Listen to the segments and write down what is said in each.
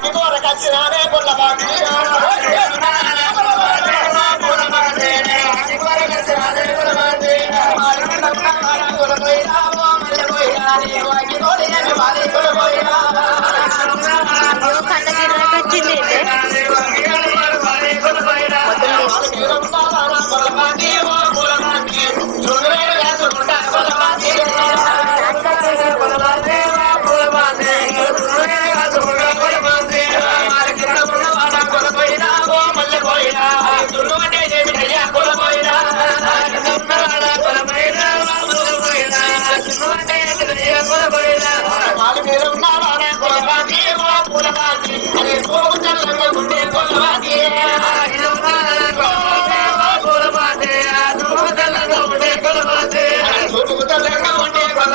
que corre, canciones.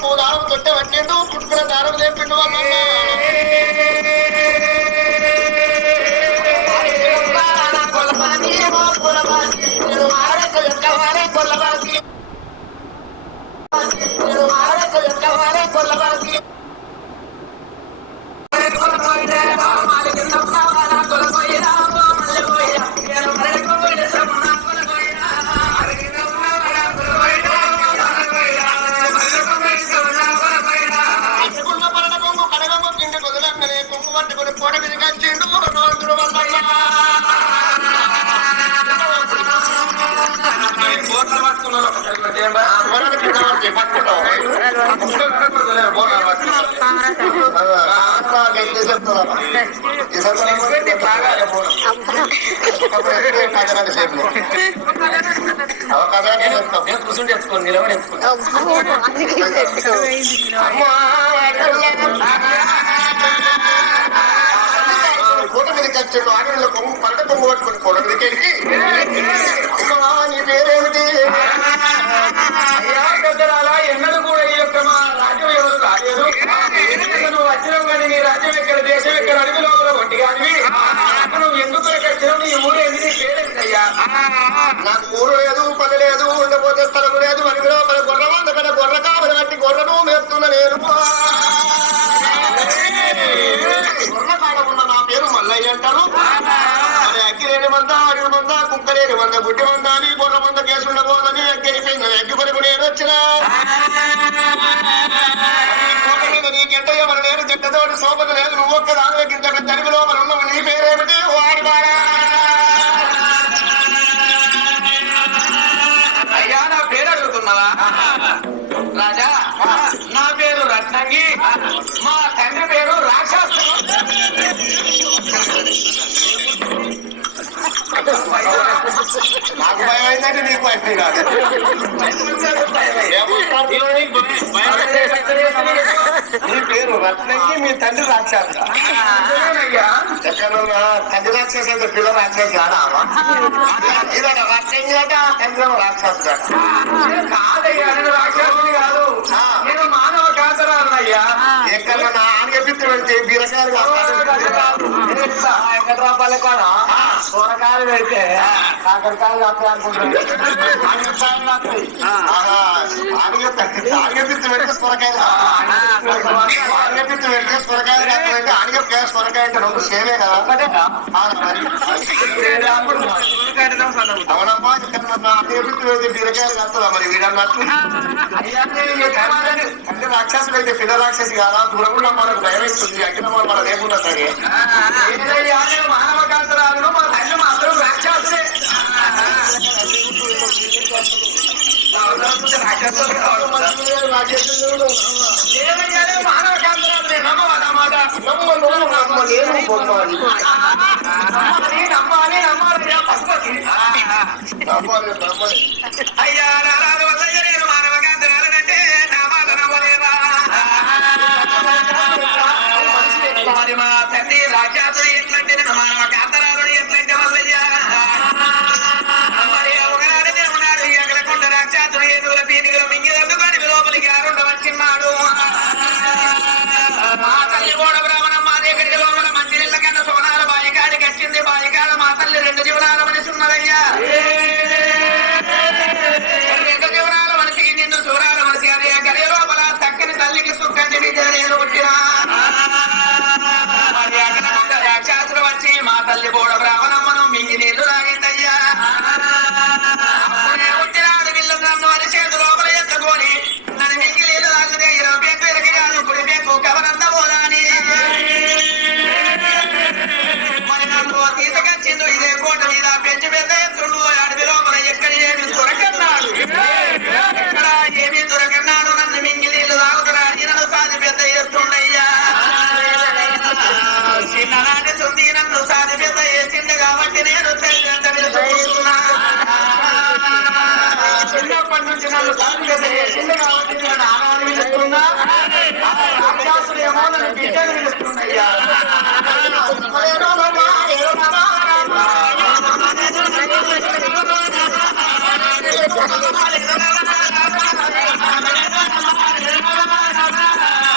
పూదారం తొట్టె పట్టిండు పుట్టుకున్న దారం లేపిండు పట్టుకున్న కూర్చుంటే ఎత్తుకోండి నిలబడి ఎత్తుకోండి మీద కచ్చాడు ఆడవాళ్ళ కొమ్ము పట్టుకుని కోట మీదకి అమ్మా నీ పేరేమిటి? అయ్యా పెద్దలాలా ఎన్నడూ కూడా ఈ యొక్క మా రాజ్యం ఎవరు రాలేదు. నువ్వు వచ్చినావు కానీ నీ రాజ్యం ఎక్కడ దేశం ఎక్కడ అడవి లోపల వంటి కానీ నువ్వు ఎందుకు వచ్చినావు? నీ ఊరు అయ్యా నాకు ఊరు లేదు పని లేదు ఉండబోతే స్థలం లేదు మనలో మన గొర్ర వంద కడ గొర్ర కావలి కట్టి గొర్రెను మేపుతున్న నేను. వచ్చిన? కోట మీద నీకెంత ఎవరు లేరు లేదు నువ్వు ఒక్క దాని కింద తరిమి లోపల ఉన్నావు నీ పేరేమిటి వాడివాడా అయ్యా నా పేరు అడుగుతున్నావా? రాజా నా పేరు రత్నంగి. మా తండ్రి పేరు రాక్షసు నాకు భయం అయిందంటే నీకు భయం కాదు. నీ పేరు రత్నంకి మీ తండ్రి రాక్షస. తండ్రి రాక్షస అంటే పిల్ల రాక్షస కాదా ఇదట రత్నంగి అట తండ్రి రాక్షస కాదయ్యా నేను రాక్షసుని కాదు. నేను మానవ కాంతరాలయ్యా ఎక్కడ నా ఆనగపిత్తి పెడితే బీరకాయలు ఎక్కడ? రూపాయలు కూడా? సొరకాయలు పెడితే కాకరకాయలు వస్తాయి అనుకుంటుంది ఆనగపిత్తి పెడితే సొరకాయలు ఆనగపిత్తి పెడితే సొరకాయలు కాకపోతే ఆనగ సొరకాయ అంటే రెండు సేమే కదా. ఆ, మరి. అవునమ్మా ఇక్కడ నా ఆనగపిత్తి పెడితే బీరకాయలు కాస్తుందా మరి? వీడన్నట్టు అంటే రాక్షసులు అయితే పిల్ల రాక్షసి కాదా? దూరంగా మనకు భయం ఇస్తుంది అగ్గిన మన లేకుండా సరే. ఏదయ్యా నేను బొమ్మాలి నమ్మాలి నమ్మాలి అయ్యా నారాలు వల్ల నేను మానవ సాధిగత చేసింది కాబట్టి నేను ఆనాడు పిలుస్తున్నా ఆ రాక్షసుడేమో నన్ను బిడ్డను పిలుస్తున్నాయ్యా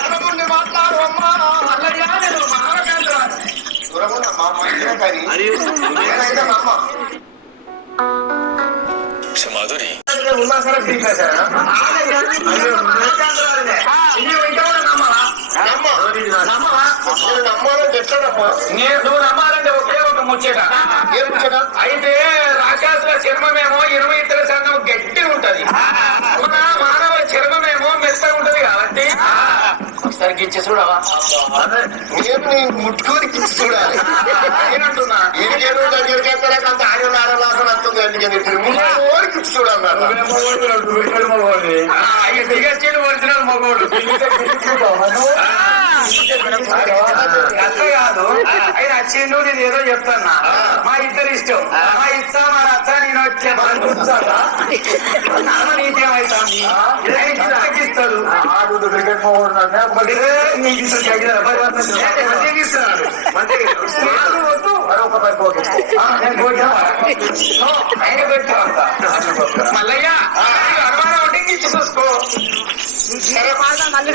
దూరముండి మాట్లాడు అమ్మా చెప్తానమ్మా. నేను నువ్వు నమ్మాలంటే ఒకే ఒక ముచ్చట ఏం ముచ్చట? అయితే రాక్షసుల చర్మమేమో ఇరవై ఇతర సంఘం గట్టి ఉంటది మన మానవ చర్మమేమో మెత్తగా ఉంటది కాబట్టి ఒకసారి గిచ్చి చూడవా నేను ముట్టుకొని కిచ్చి చూడాలి నేనంటున్నా ఇరికేదో దగ్గరికి అంత ఆడలు ఆడలాసన అందుకని ముట్టుకొని కిచ్చి చూడన్నారు దిగచ్చేది ఒరిజినల్ మగోడు. అట్లా కాదు ఆయన వచ్చిండు నేను ఏదో చెప్తున్నా. మా ఇద్దరు ఇష్టం మా ఇచ్చా మా రచ్చ నేను వచ్చే ఇస్తాడు ఇస్తున్నాడు నాకు వద్దు కొట్టావా? మల్లయ్య ఉంటే ఇచ్చి చూసుకో మళ్ళీ